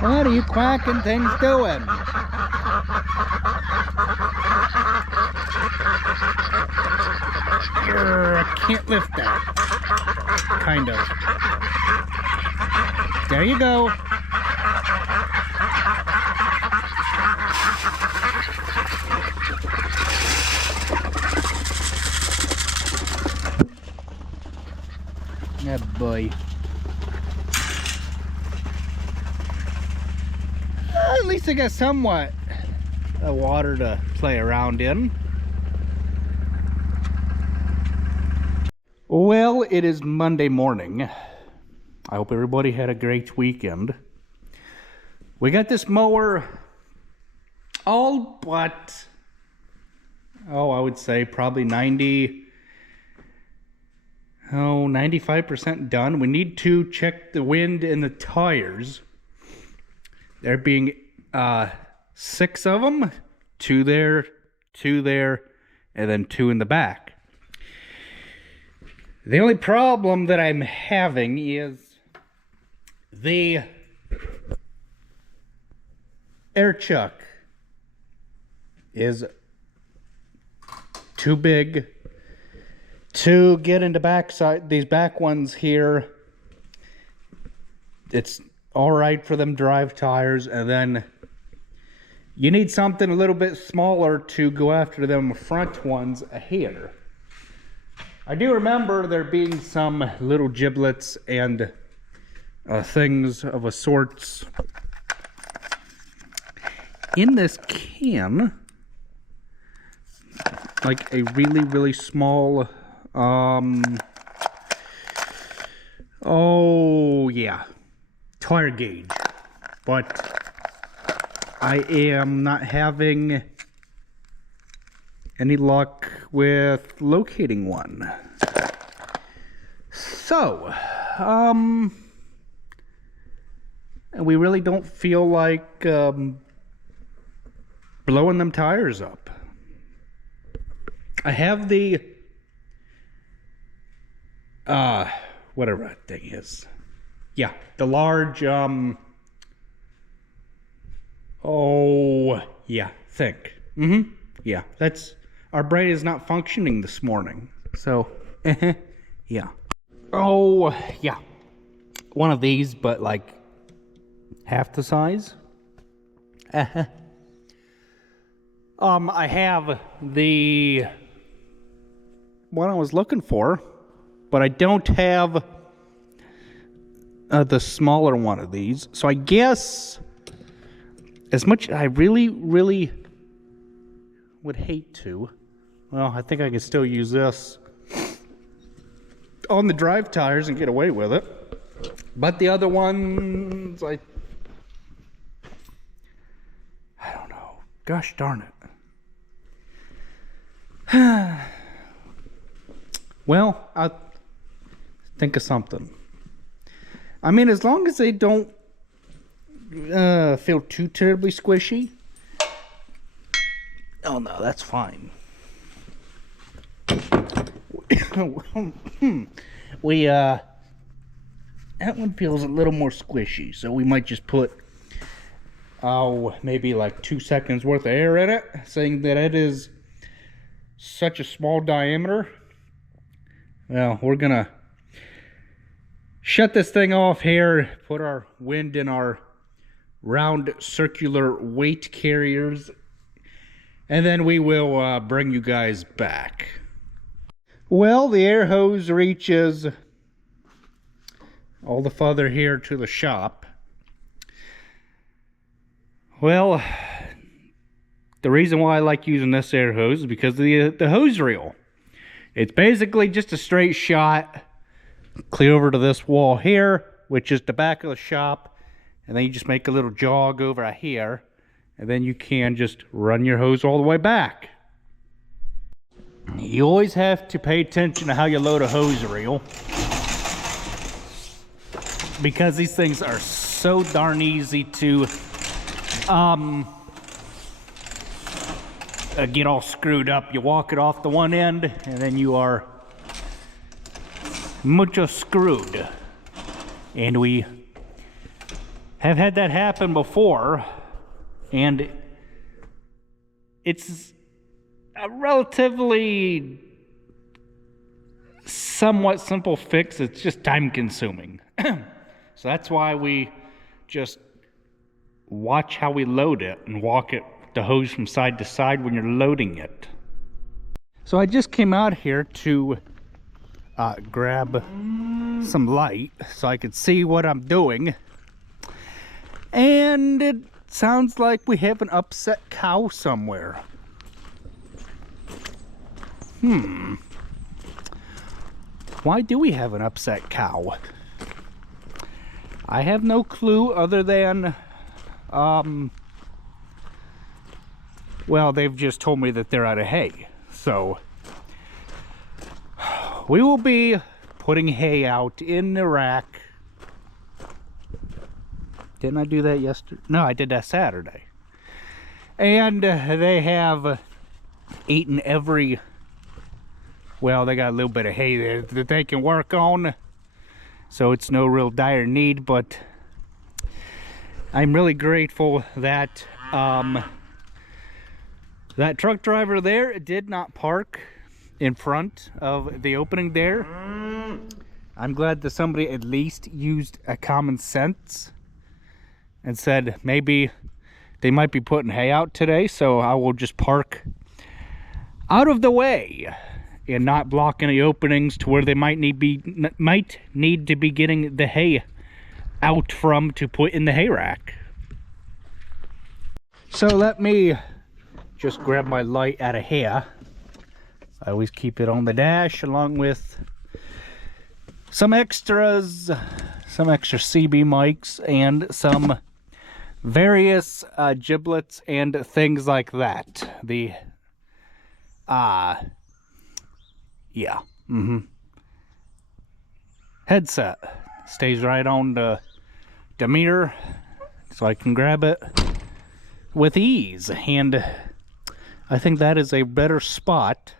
What are you quacking things doing? I can't lift that. Kind of. There you go. Yeah, boy. At least I got somewhat of water to play around in. Well, it is Monday morning. I hope everybody had a great weekend. We got this mower all but, I would say probably 95% done. We need to check the wind and the tires. There being 6 of them, 2 there, 2 there, and then 2 in the back. The only problem that I'm having is the air chuck is too big to get into backside. These back ones here, it's all right for them drive tires, and then you need something a little bit smaller to go after them front ones here. I do remember there being some little giblets and things of a sorts in this can, like a really small tire gauge, but I am not having any luck with locating one. So, and we really don't feel like blowing them tires up. I have the whatever that thing is. Yeah, the large think. Yeah, that's, our brain is not functioning this morning. So, yeah. Oh, yeah. One of these, but like half the size. I have the one I was looking for, but I don't have the smaller one of these. So I guess, as much I really would hate to, well, I think I can still use this on the drive tires and get away with it. But the other ones, I don't know. Gosh darn it. Well, I'll think of something. I mean, as long as they don't feel too terribly squishy. Oh no, that's fine. That one feels a little more squishy, so we might just put maybe like 2 seconds worth of air in it, saying that it is such a small diameter. Well, we're gonna shut this thing off here, put our wind in our round circular weight carriers, and then we will bring you guys back. Well, the air hose reaches all the further here to the shop. Well, the reason why I like using this air hose is because of the hose reel. It's basically just a straight shot clear over to this wall here, which is the back of the shop, and then you just make a little jog over here, and then you can just run your hose all the way back. You always have to pay attention to how you load a hose reel, because these things are so darn easy to get all screwed up. You walk it off the one end, and then you are mucho screwed. And we have had that happen before, and it's a relatively somewhat simple fix. It's just time consuming. So that's why we just watch how we load it and walk it, the hose from side to side when you're loading it. So I just came out here to grab some light so I could see what I'm doing. And it sounds like we have an upset cow somewhere. Why do we have an upset cow? I have no clue other than, well, they've just told me that they're out of hay. So, we will be putting hay out in the rack. Didn't I do that yesterday? No, I did that Saturday. And they have eaten every, well, they got a little bit of hay there that they can work on. So it's no real dire need, but I'm really grateful that that truck driver there did not park in front of the opening there. I'm glad that somebody at least used a common sense and said maybe they might be putting hay out today, so I will just park out of the way and not block any openings to where they might need to be getting the hay out from to put in the hay rack. So let me just grab my light out of here. I always keep it on the dash along with some extras, some extra CB mics and some various giblets and things like that. The yeah, headset stays right on the mirror, so I can grab it with ease, and I think that is a better spot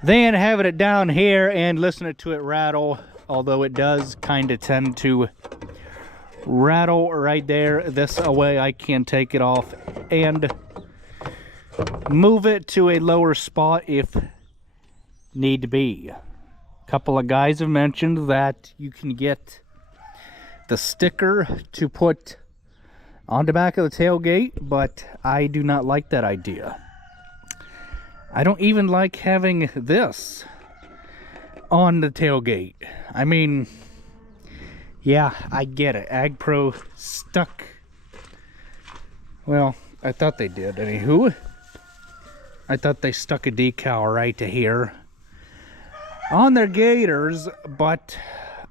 than having it down here and listening to it rattle, although it does kind of tend to rattle right there. This way I can take it off and move it to a lower spot if need to be. A couple of guys have mentioned that you can get the sticker to put on the back of the tailgate, but I do not like that idea. I don't even like having this on the tailgate. I mean, yeah, I get it. AgPro stuck. Well, I thought they did. Anywho, I thought they stuck a decal right to here on their gators, but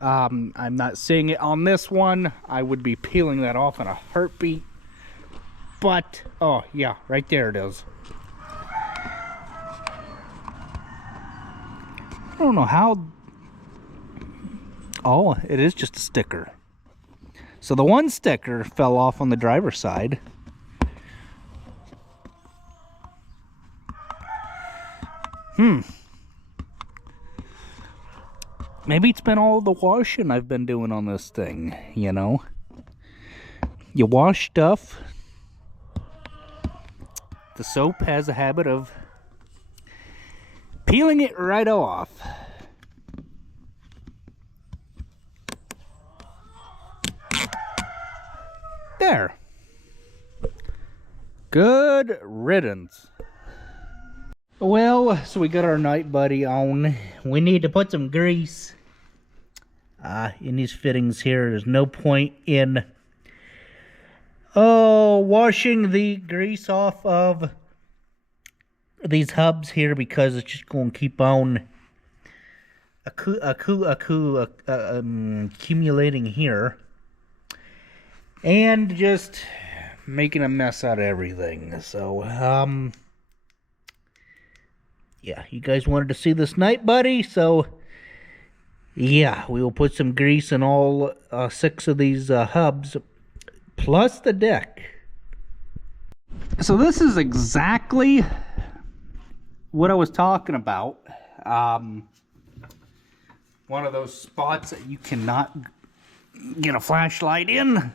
I'm not seeing it on this one. I would be peeling that off in a heartbeat. But, oh yeah, right there it is. I don't know how. Oh, it is just a sticker. So the one sticker fell off on the driver's side. Maybe it's been all the washing I've been doing on this thing, you know. You wash stuff. The soap has a habit of peeling it right off. There. Good riddance. Well, so we got our night buddy on. We need to put some grease in these fittings here. There's no point in washing the grease off of these hubs here because it's just going to keep on accumulating here and just making a mess out of everything. So yeah, you guys wanted to see this night buddy, so yeah, we will put some grease in all 6 of these hubs plus the deck. So this is exactly what I was talking about. One of those spots that you cannot get a flashlight in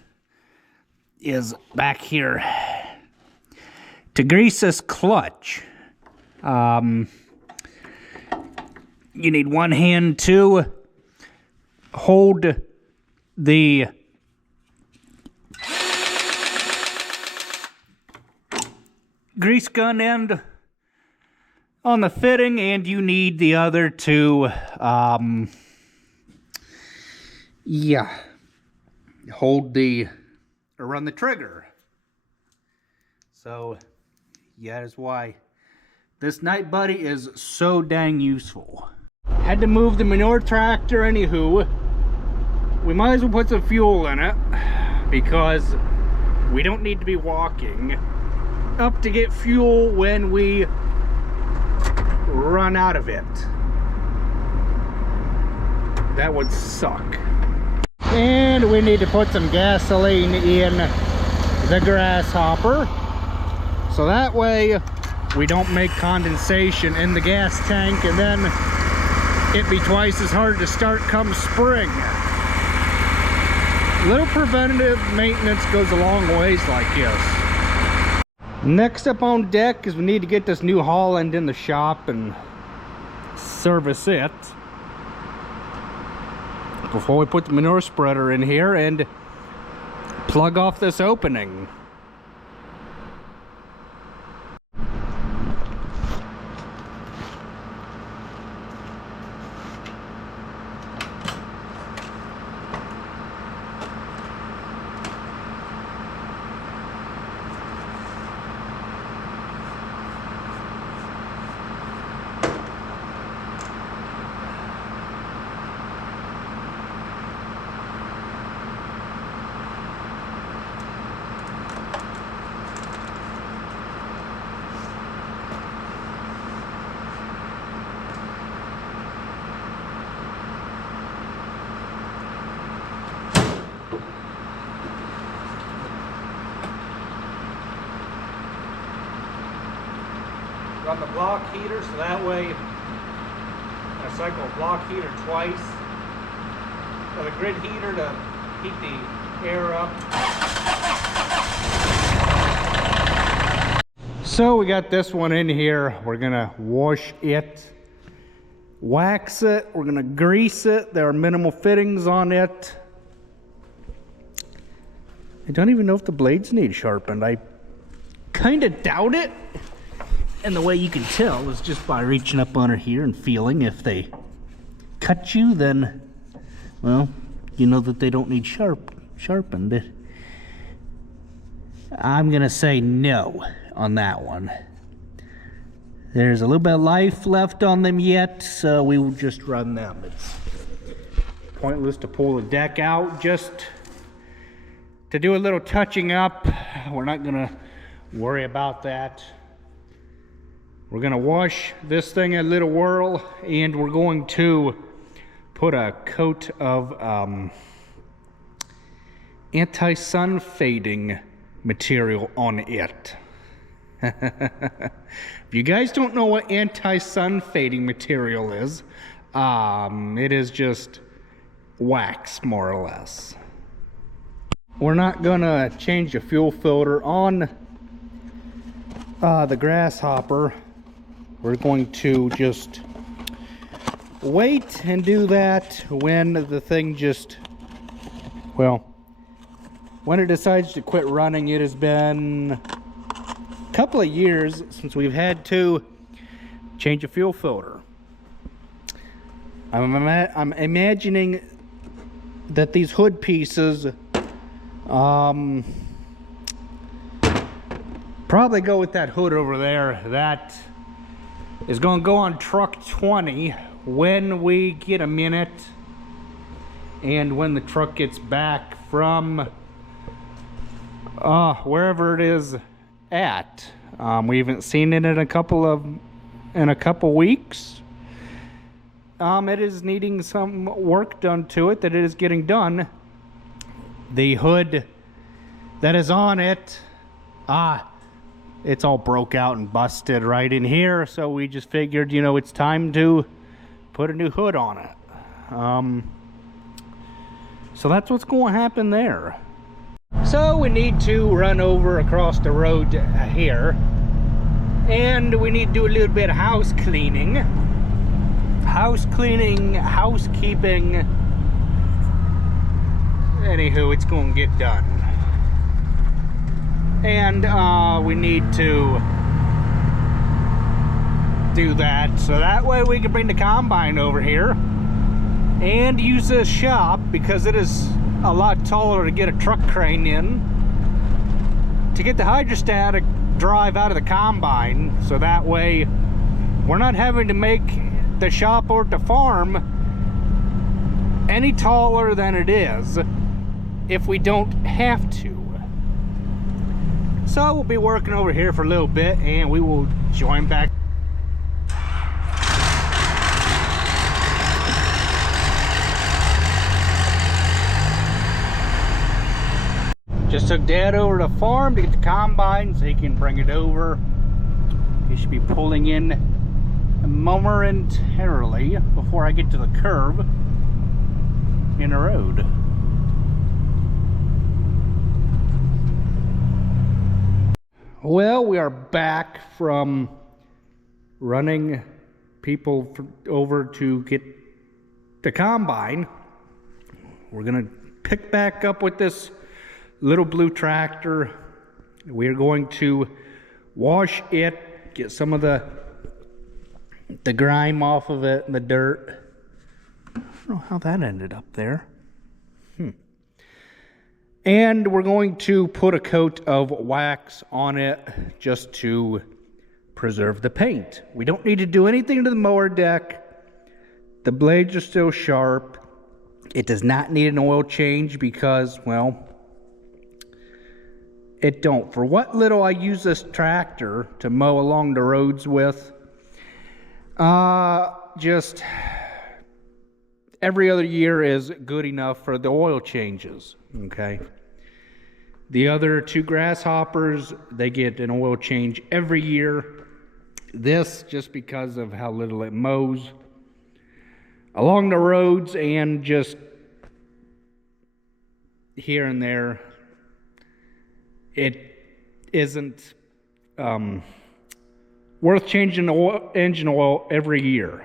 is back here. To grease this clutch, you need one hand to hold the grease gun end on the fitting, and you need the other to hold the or run the trigger. So yeah, that is why this Night Buddy is so dang useful. Had to move the manure tractor, anywho. We might as well put some fuel in it because we don't need to be walking up to get fuel when we run out of it. That would suck. And we need to put some gasoline in the grasshopper, so that way we don't make condensation in the gas tank and then it be twice as hard to start come spring. Little preventative maintenance goes a long ways like this. Next up on deck is we need to get this New Holland in the shop and service it before we put the manure spreader in here and plug off this opening. Run the block heater, so that way I cycle a block heater twice. Got a grid heater to heat the air up. So we got this one in here. We're gonna wash it, wax it, we're gonna grease it. There are minimal fittings on it. I don't even know if the blades need sharpened. I kind of doubt it. And the way you can tell is just by reaching up under here and feeling. If they cut you, then, well, you know that they don't need sharpened. I'm gonna say no on that one. There's a little bit of life left on them yet, so we will just run them. It's pointless to pull the deck out just to do a little touching up. We're not gonna worry about that. We're gonna wash this thing a little whirl, and we're going to put a coat of anti-sun fading material on it. If you guys don't know what anti-sun fading material is, it is just wax, more or less. We're not gonna change the fuel filter on the grasshopper. We're going to just wait and do that when the thing just, well, when it decides to quit running. It has been a couple of years since we've had to change a fuel filter. I'm imagining that these hood pieces probably go with that hood over there. That is going to go on truck 20 when we get a minute, and when the truck gets back from wherever it is at. We haven't seen it in a couple weeks. It is needing some work done to it. That it is getting done. The hood that is on it, it's all broke out and busted right in here, so we just figured, you know, it's time to put a new hood on it. So that's what's going to happen there. So we need to run over across the road here, and we need to do a little bit of house cleaning, housekeeping. Anywho, it's going to get done. And we need to do that so that way we can bring the combine over here and use this shop, because it is a lot taller to get a truck crane in, to get the hydrostatic drive out of the combine, so that way we're not having to make the shop or the farm any taller than it is if we don't have to. So we'll be working over here for a little bit, and we will join back. Just took Dad over to the farm to get the combine so he can bring it over. He should be pulling in momentarily before I get to the curve in the road. Well, we are back from running people over to get the combine. We're gonna pick back up with this little blue tractor. We're going to wash it, get some of the grime off of it and the dirt. I don't know how that ended up there. And we're going to put a coat of wax on it just to preserve the paint. We don't need to do anything to the mower deck. The blades are still sharp. It does not need an oil change because, well, it don't. For what little I use this tractor to mow along the roads with, just every other year is good enough for the oil changes, okay? The other two grasshoppers, they get an oil change every year. This, just because of how little it mows along the roads and just here and there, it isn't worth changing the engine oil every year.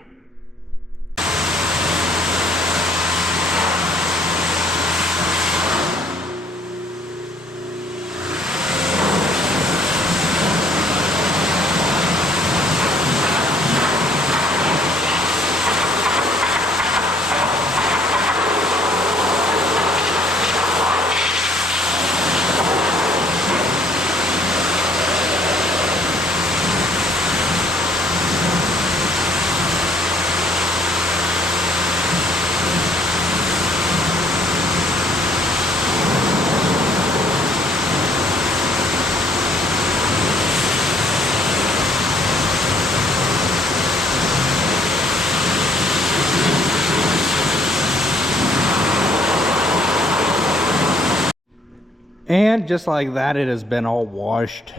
And just like that, it has been all washed.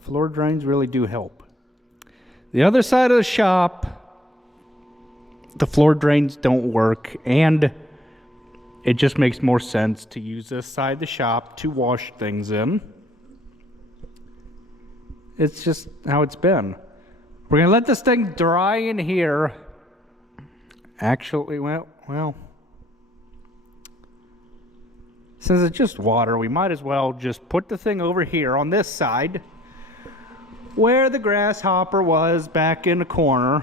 Floor drains really do help. The other side of the shop, the floor drains don't work, and it just makes more sense to use this side of the shop to wash things in. It's just how it's been. We're gonna let this thing dry in here. Actually, well, since it's just water, we might as well just put the thing over here on this side where the grasshopper was back in the corner.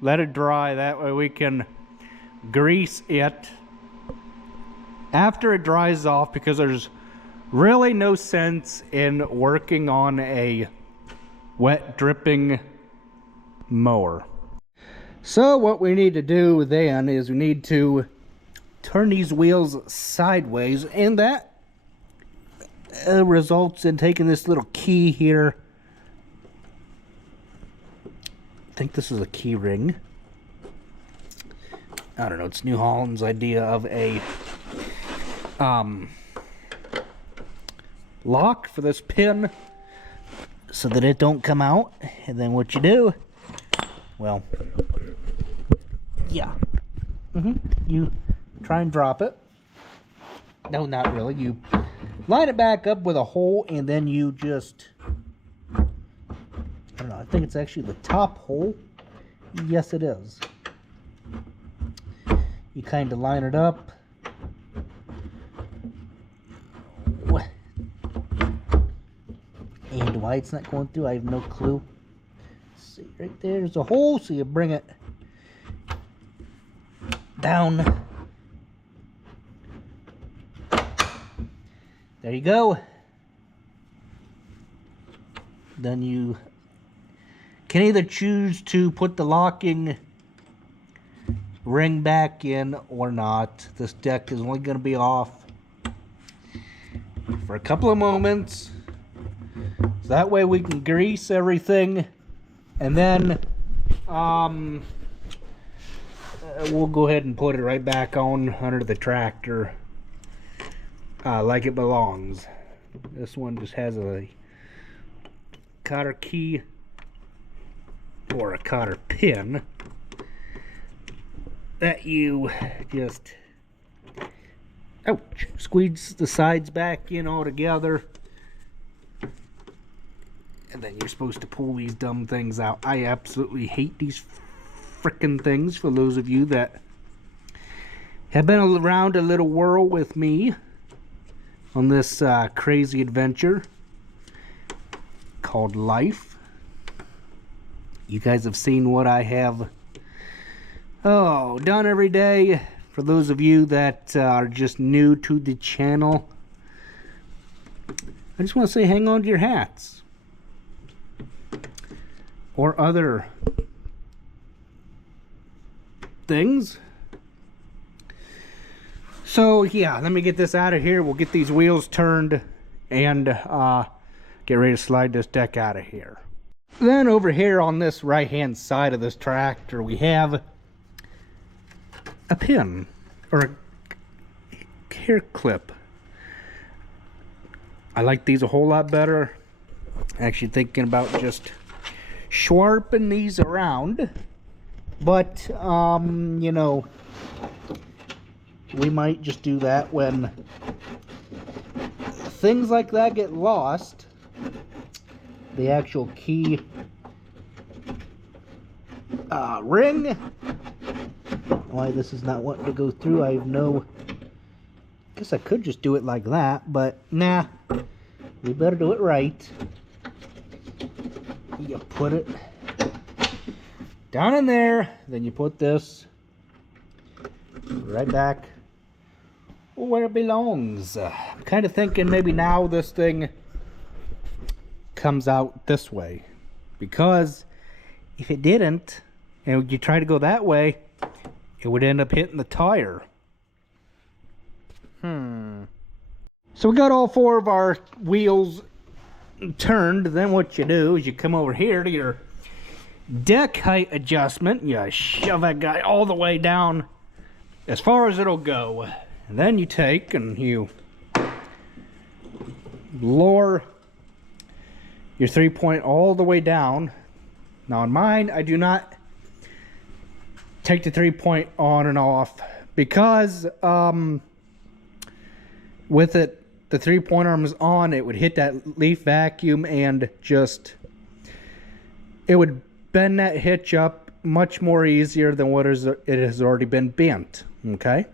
Let it dry, that way we can grease it after it dries off, because there's really no sense in working on a wet dripping mower. So what we need to do then is we need to turn these wheels sideways, and that results in taking this little key here. I think this is a key ring. I don't know, it's New Holland's idea of a lock for this pin so that it don't come out. And then what you do, well, yeah, You try and drop it. No, not really. You line it back up with a hole, and then you just, I don't know, I think it's actually the top hole. Yes, it is. You kind of line it up. And why it's not going through, I have no clue. See, right there's a hole, so you bring it down. There you go. Then you can either choose to put the locking ring back in or not. This deck is only going to be off for a couple of moments. So that way we can grease everything. And then we'll go ahead and put it right back on under the tractor. Like it belongs. This one just has a cotter key or a cotter pin that you just squeeze the sides back in all together, and then you're supposed to pull these dumb things out. I absolutely hate these frickin' things. For those of you that have been around a little whirl with me on this crazy adventure called life, you guys have seen what I have done every day. For those of you that are just new to the channel, I just want to say hang on to your hats or other things. So yeah, let me get this out of here. We'll get these wheels turned and get ready to slide this deck out of here. Then over here on this right hand side of this tractor, we have a pin or a hair clip. I like these a whole lot better. Actually thinking about just sharpening these around, but you know, we might just do that when things like that get lost. The actual key ring. Why this is not wanting to go through, I have no... Guess I could just do it like that, but nah. We better do it right. You put it down in there, then you put this right back where it belongs. I'm kind of thinking maybe now this thing comes out this way, because if it didn't and you try to go that way, it would end up hitting the tire. So we got all four of our wheels turned. Then what you do is you come over here to your deck height adjustment. You shove that guy all the way down as far as it'll go. And then you take and you lower your 3-point all the way down. Now on mine, I do not take the 3-point on and off, because with it, the 3-point arm is on, it would hit that leaf vacuum and just, it would bend that hitch up much more easier than what it has already been bent. Okay,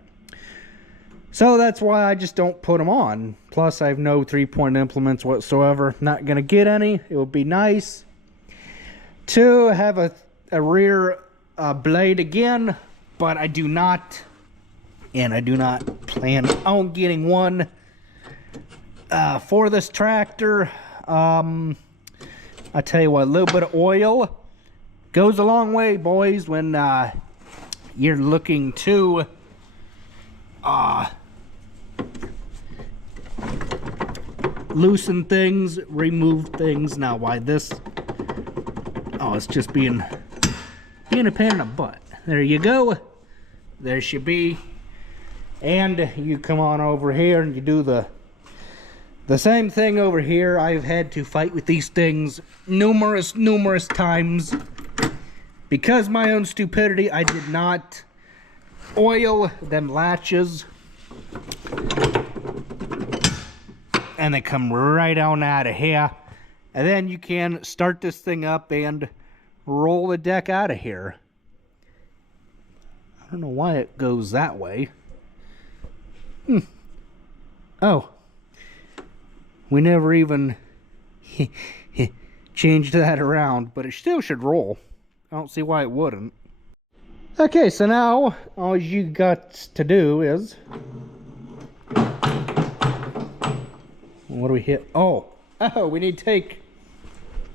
so that's why I just don't put them on. Plus I have no 3-point implements whatsoever. Not gonna get any. It would be nice to have a rear blade again, but I do not, and I do not plan on getting one for this tractor. I tell you what, a little bit of oil goes a long way, boys, when you're looking to loosen things, remove things. Now why this, it's just being a pain in the butt. There you go. There should be. And you come on over here and you do the same thing over here. I've had to fight with these things numerous times because my own stupidity. I did not oil them latches, and they come right on out of here. And then you can start this thing up and roll the deck out of here. I don't know why it goes that way. Oh, we never even changed that around, but it still should roll. I don't see why it wouldn't. Okay, so now all you got to do is, what do we hit? Oh, we need to take,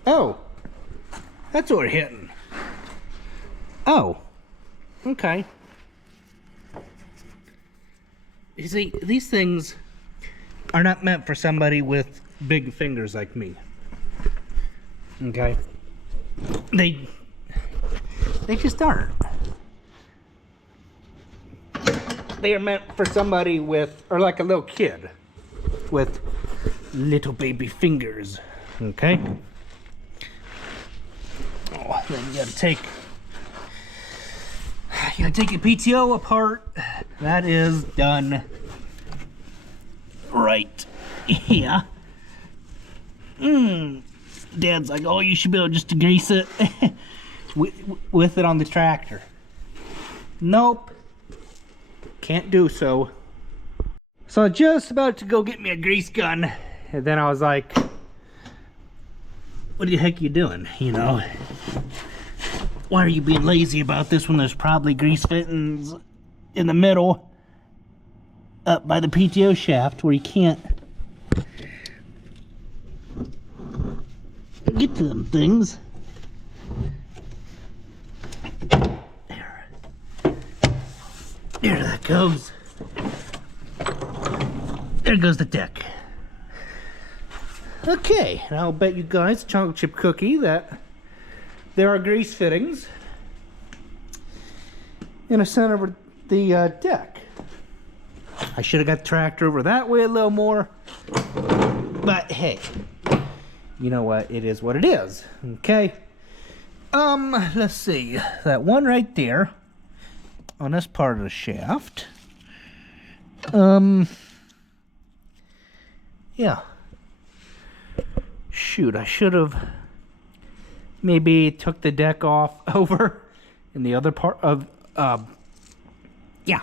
oh, that's what we're hitting. Oh, okay. You see, these things are not meant for somebody with big fingers like me. Okay? They just aren't. They are meant for somebody with, or like a little kid with little baby fingers. Okay? Oh, then you gotta take your PTO apart. That is done right here. Dad's like, oh, you should be able just to grease it with it on the tractor. Nope. Can't do so. So I was just about to go get me a grease gun, and then I was like, what the heck are you doing, you know? Why are you being lazy about this when there's probably grease fittings in the middle up by the PTO shaft where you can't get to them things? There that goes. There goes the deck. Okay, and I'll bet you guys, chocolate chip cookie, that there are grease fittings in the center of the deck. I should have got the tractor over that way a little more, but hey, you know what? It is what it is. Okay. Let's see. That one right there on this part of the shaft. Yeah. Shoot, I should have maybe took the deck off over in the other part of, yeah,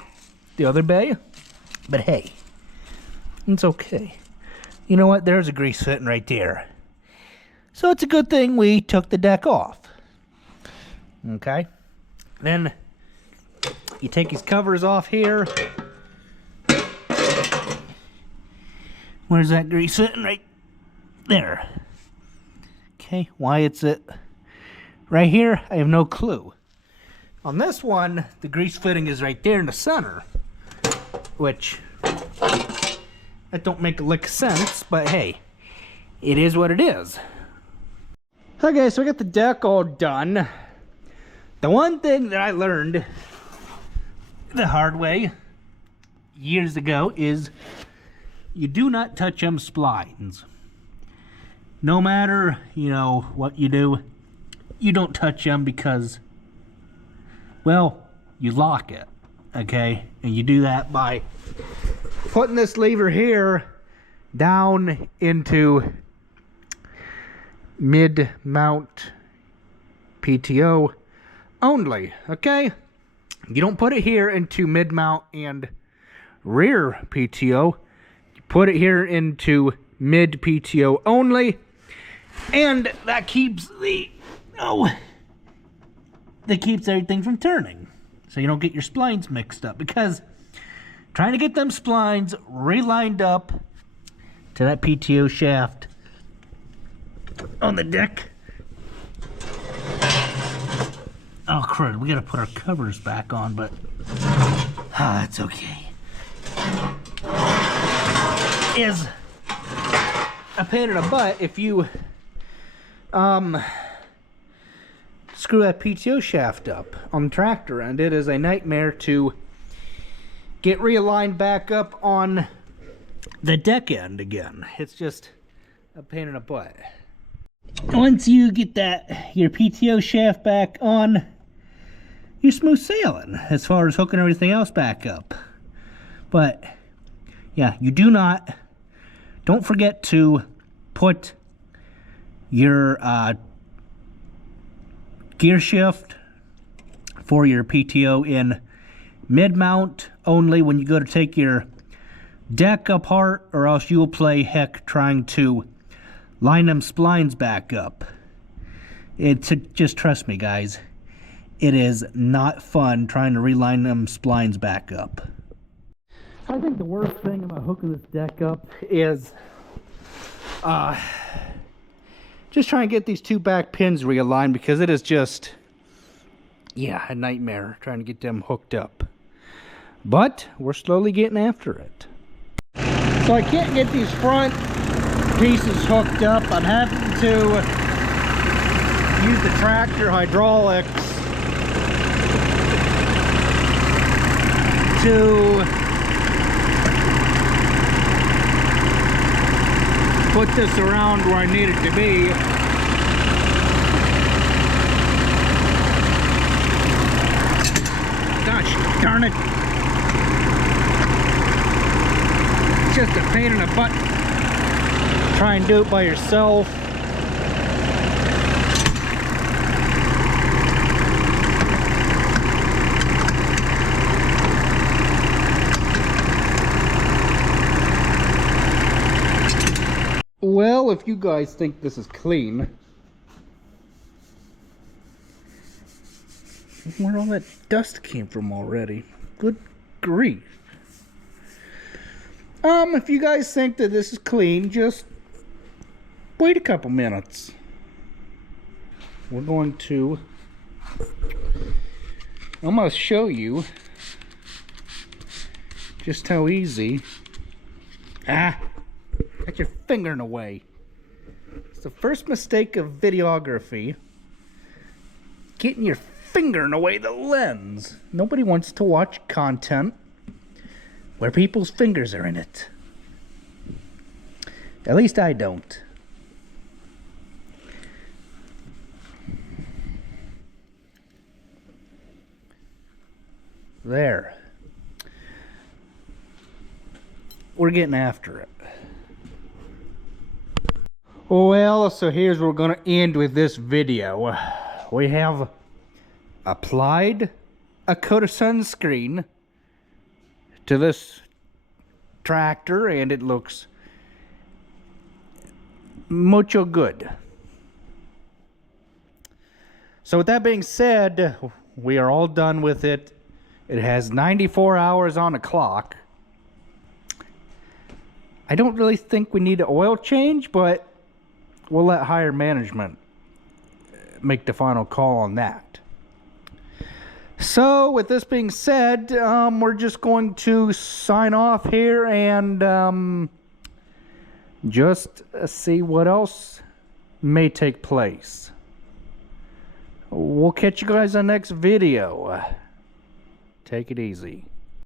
the other bay. But hey, it's okay. You know what? There's a grease fitting right there. So it's a good thing we took the deck off. Okay. Then you take these covers off here. Where's that grease sitting? Right there. Okay, why it's it right here, I have no clue. On this one, the grease fitting is right there in the center, which that don't make a lick of sense, but hey, it is what it is. Okay, so I got the deck all done. The one thing that I learned the hard way years ago is you do not touch them splines. No matter, you know, what you do, you don't touch them because, well, you lock it, okay? And you do that by putting this lever here down into mid-mount PTO only, okay? You don't put it here into mid-mount and rear PTO. You put it here into mid PTO only, and that keeps that keeps everything from turning, so you don't get your splines mixed up, because trying to get them splines relined up to that PTO shaft on the deck. Oh crud, we gotta put our covers back on, but that's okay. Is a pain in the butt if you screw that PTO shaft up on the tractor, and it is a nightmare to get realigned back up on the deck end again. It's just a pain in the butt. Once you get your PTO shaft back on you're smooth sailing as far as hooking everything else back up. But yeah, you don't forget to put your gear shift for your PTO in mid-mount only when you go to take your deck apart, or else you will play heck trying to line them splines back up. Just trust me, guys, it is not fun trying to reline them splines back up. I think the worst thing about hooking this deck up is just trying to get these two back pins realigned, because it is just, yeah, a nightmare trying to get them hooked up. But we're slowly getting after it. So I can't get these front pieces hooked up. I'm having to use the tractor hydraulics to put this around where I need it to be. Gosh darn it. It's just a pain in the butt. Try and do it by yourself. Well, if you guys think this is clean, where all that dust came from already. Good grief. If you guys think that this is clean, just wait a couple minutes. We're going to almost show you just how easy. Got your finger in the way. It's the first mistake of videography. Getting your finger in the way of the lens. Nobody wants to watch content where people's fingers are in it. At least I don't. There. We're getting after it. Well, so here's where we're going to end with this video. We have applied a coat of sunscreen to this tractor, and it looks mucho good. So with that being said, we are all done with it. It has 94 hours on the clock. I don't really think we need an oil change, but we'll let higher management make the final call on that. So with this being said, we're just going to sign off here and just see what else may take place. We'll catch you guys on the next video. Take it easy.